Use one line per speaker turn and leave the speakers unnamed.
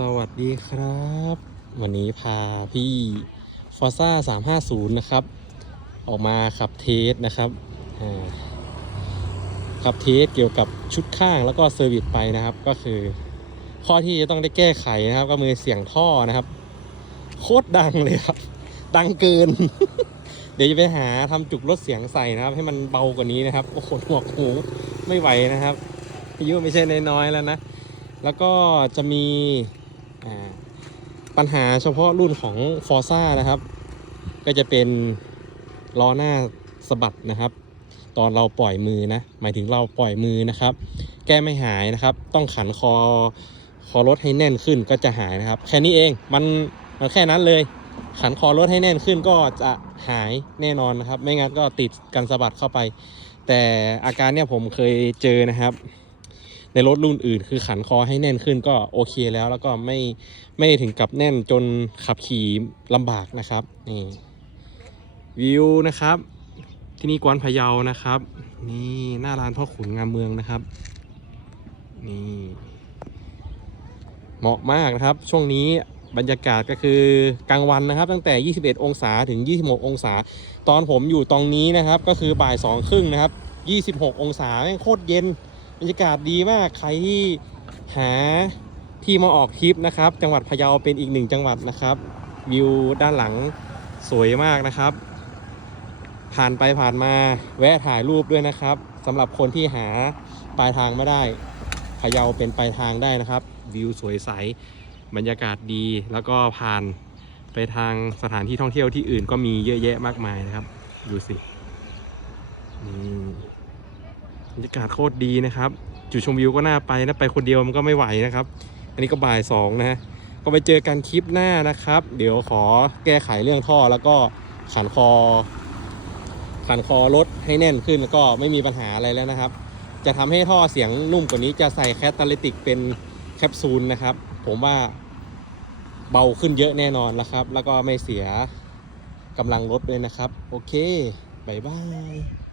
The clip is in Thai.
สวัสดีครับ วันนี้พาพี่ฟอร์ซ่า350 นะครับ ออกมาขับเทสนะครับขับเทสเกี่ยวกับชุดข้างแล้วก็เซอร์วิสไปนะครับ ก็คือ ข้อที่จะต้องได้แก้ไขนะครับ ก็มือเสียงท่อนะครับ โคตรดังเลยครับ ดังเกิน เดี๋ยวจะไปหาทำจุกลดเสียงใส่นะครับ ให้มันเบากว่านี้นะครับโอ้โหหวกหูไม่ไหวนะครับอายุไม่ใช่น้อยๆแล้วนะแล้วก็จะมี ปัญหาเฉพาะรุ่นของ f o r z a นะครับ ก็จะเป็นล้อหน้าสะบัดนะครับ ตอนเราปล่อยมือนะ หมายถึงเราปล่อยมือนะครับ แก้ไม่หายนะครับ ต้องขันคอคอรถให้แน่นขึ้นก็จะหายนะครับ แค่นี้เองมันมันแค่นั้นเลย ขันคอรถให้แน่นขึ้นก็จะหายแน่นอนนะครับ ไม่งั้นก็ติดกันสะบัดเข้าไป แต่อาการเนี่ยผมเคยเจอนะครับ ในรถรุ่นอื่น คือขันคอให้แน่นขึ้นก็โอเคแล้วแล้วก็ไม่ไม่ถึงกับแน่นจนขับขี่ลำบากนะครับนี่วิวนะครับ ที่นี่กวนพะเยานะครับ นี่หน้าร้านพ่อขุนงามเมืองนะครับ นี่เหมาะมากนะครับ ช่วงนี้บรรยากาศก็คือกลางวันนะครับ ตั้งแต่ 21 องศาถึง 26 องศา ตอนผมอยู่ตรงนี้นะครับ ก็คือบ่ายสองครึ่งนะครับ 26 องศาแม่งโคตรเย็น บรรยากาศดีมากใครที่หาที่มาออกทริปนะครับ จังหวัดพะเยาเป็นอีกหนึ่งจังหวัดนะครับ วิวด้านหลังสวยมากนะครับ ผ่านไปผ่านมาแวะถ่ายรูปด้วยนะครับสำหรับคนที่หาปลายทางไม่ได้พะเยาเป็นปลายทางได้นะครับ วิวสวยใสบรรยากาศดีแล้วก็ผ่านไปทางสถานที่ท่องเที่ยวที่อื่นก็มีเยอะแยะมากมายนะครับ ดูสินี่ บรรยากาศโคตรดีนะครับ จุดชมวิวก็น่าไปนะไปคนเดียวมันก็ไม่ไหวนะครับ อันนี้ก็บ่ายสองนะก็ไปเจอกันคลิปหน้านะครับ เดี๋ยวขอแก้ไขเรื่องท่อแล้วก็ขันคอ ขันคอรถให้แน่นขึ้นแล้วก็ไม่มีปัญหาอะไรแล้วนะครับ จะทำให้ท่อเสียงนุ่มกว่านี้จะใส่แคตตาลิติกเป็นแคปซูลนะครับ ผมว่าเบาขึ้นเยอะแน่นอนแล้วครับ แล้วก็ไม่เสียกำลังรถเลยนะครับ โอเคบายบาย